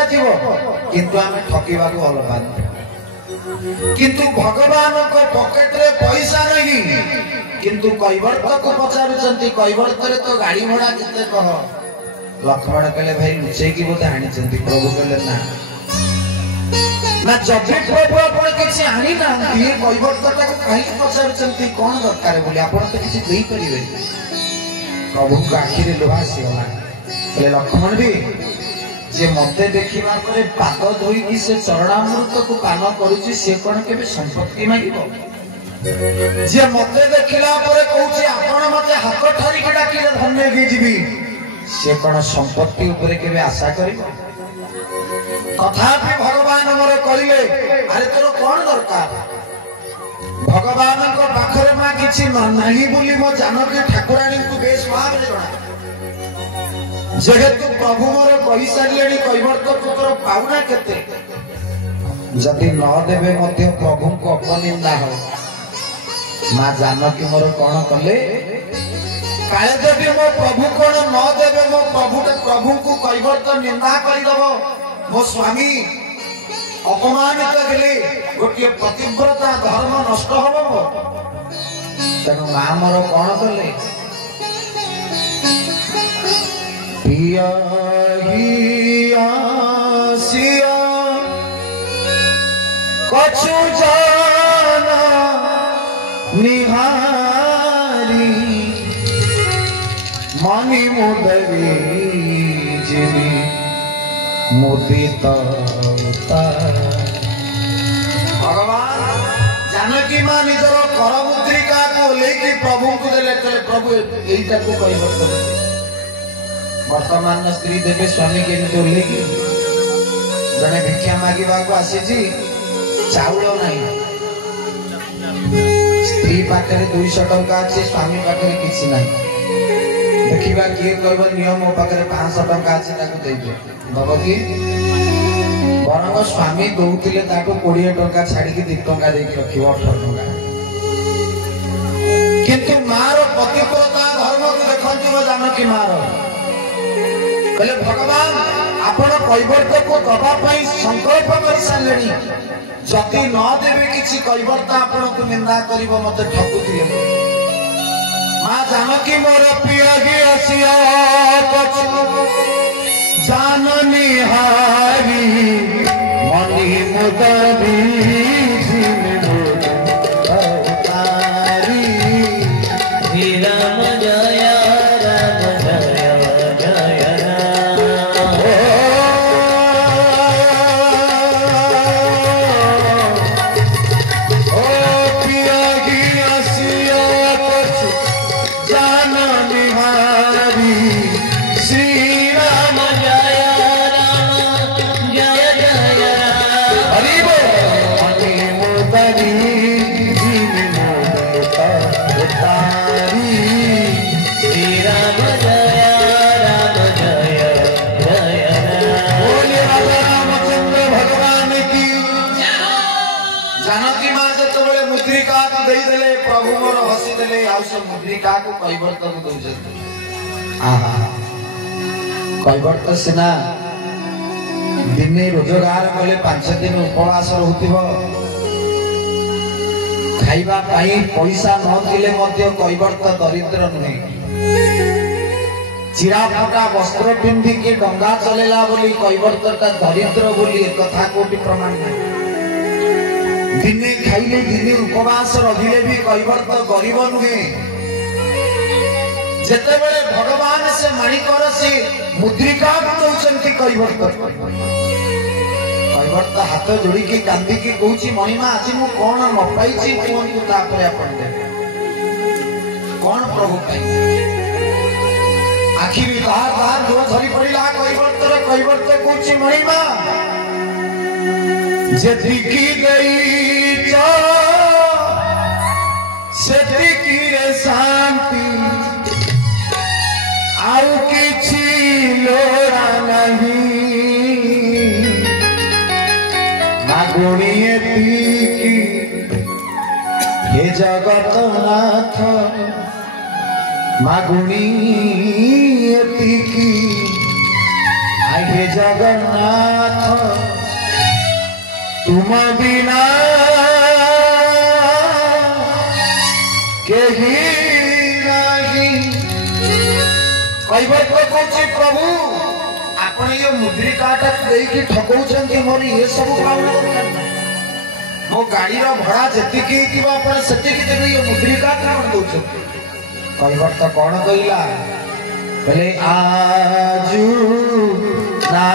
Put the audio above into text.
पैसा जीव किंतु आम ठकीबा को भल पानी किंतु भगवान को पॉकेट रे पैसा नहीं किंतु कैवर्त को पचारुचंती कैवर्त रे तो गाड़ी भड़ा केते कह लक्ष्मण कहले भाई लुचै की बोते आनी चंती प्रभु कहले ना ना जब प्रभु आपण किछि आनी ना ये कैवर्त को कहीं पचारुचंती कोन दरकार बोली आपण तो किछि देई परिबे प्रभु का आखि रे लोहा से होला कहले लक्ष्मण भी जे मते देखिबा करे पाद धोई कि से चरणामृत को पान करूची से कोन केबे संपत्ति मागिबो जे मते देखिला परे कहूची आपण मते हाथ ठारी के डाकिले धन्य गे जीवी से कोन संपत्ति ऊपर केबे आशा करिबो तथापि भगवान मोर कहिले अरे तोर कोन दरकार भगवान को पाखरे मा किछि नाही बोली मो जानकी ठाकुराणी को बेस भाव रे जणा जेहेतु प्रभु मोर कहि सारलेनी कैवर्त पुत्र पाउना केते जदि न देबे मध्य प्रभु को अपनिंदा हो मां जानकी मोर कोन कले काले जदि मो प्रभु कोन न देबे मो प्रभु को कैवर्त निंदा करि दबो मो स्वामी अपमानित गेले गोटे पतिव्रता धर्म नष्ट होबो तनु मां मोर कोन कले पिया ही आसिया कछु जाना निहारी मनी मुदरी जिनी मुदित भगवान जानकी मां निजर कर मुद्रिका को लेकी प्रभु को देले प्रभु एटा को कहि वर्तमान स्त्री देवे स्वामी के बोले कि जने भिक्षा मागिबा को आसी जी चाउल नहीं स्त्री पाखरे 200 टंका अछि स्वामी पाखरे किछि नहीं देखिबा किए कहबो नियम ओ पाखरे 500 टंका अछि ताको देबे बाबा की बरंग स्वामी दउतिले ताको 20 टंका छाडी के 2 टंका देके रखियो 18 टंका किंतु मारो पतिव्रता धर्म को देखंती हो जानकी मारो कहले भगवान आपण कैवर्त को दबा पई संकल्प कर सालेनी जति न देबे किछि कैवर्त आपण को निंदा करिवो मते ठकुतिले मां जानकी मोर पिया गे आसिया पछु जाननी हारी मनी मुदरी जिन तारी राम जय मुद्रिका को कैवर्त को दउछन आहा कैवर्त सिना दिने रोजगार कले 5 दिन उपवास रहउतिबो खाइबा पाई पैसा न दिले मध्य कैवर्त दरिद्र नहे चिरा फटा वस्त्र पिंधी के डंगा चलेला बोली कैवर्तटा दरिद्र बोली एक कथा कोटि प्रमाण नहीं दिने खाइले दिने उपवास रहिले भी कैवर्त गरीब नुहे जेते बेले भगवान से माणिकर से मुद्रिका दउचंती कैवर्त हाथ जोड़ी के कांदी के कहूची महिमा आज मु कोन न पाइची कोन तापरे आपण दे कोन प्रभु पाई आखिर बाहर बाहर जो धरी पड़िला कैवर्त कहूची महिमा जेती की गई जा सेती की रे शांति आउ किछि लोड़ा नहीं मागुणिए की हे जगत नाथ मागुणिए की हे जगन्नाथ तुम बिना केही नहीं। कई बार तो कहूँ प्रभु आपण ये मुद्रिकाटा देकी ठकौछन्ती मोर ये सब काम मो गाड़ी रो भड़ा जतिकी किबा पर सतिकी देबे ये मुद्रिका कारण दोछ। कई बार तो कौन कहला बोले आजू ना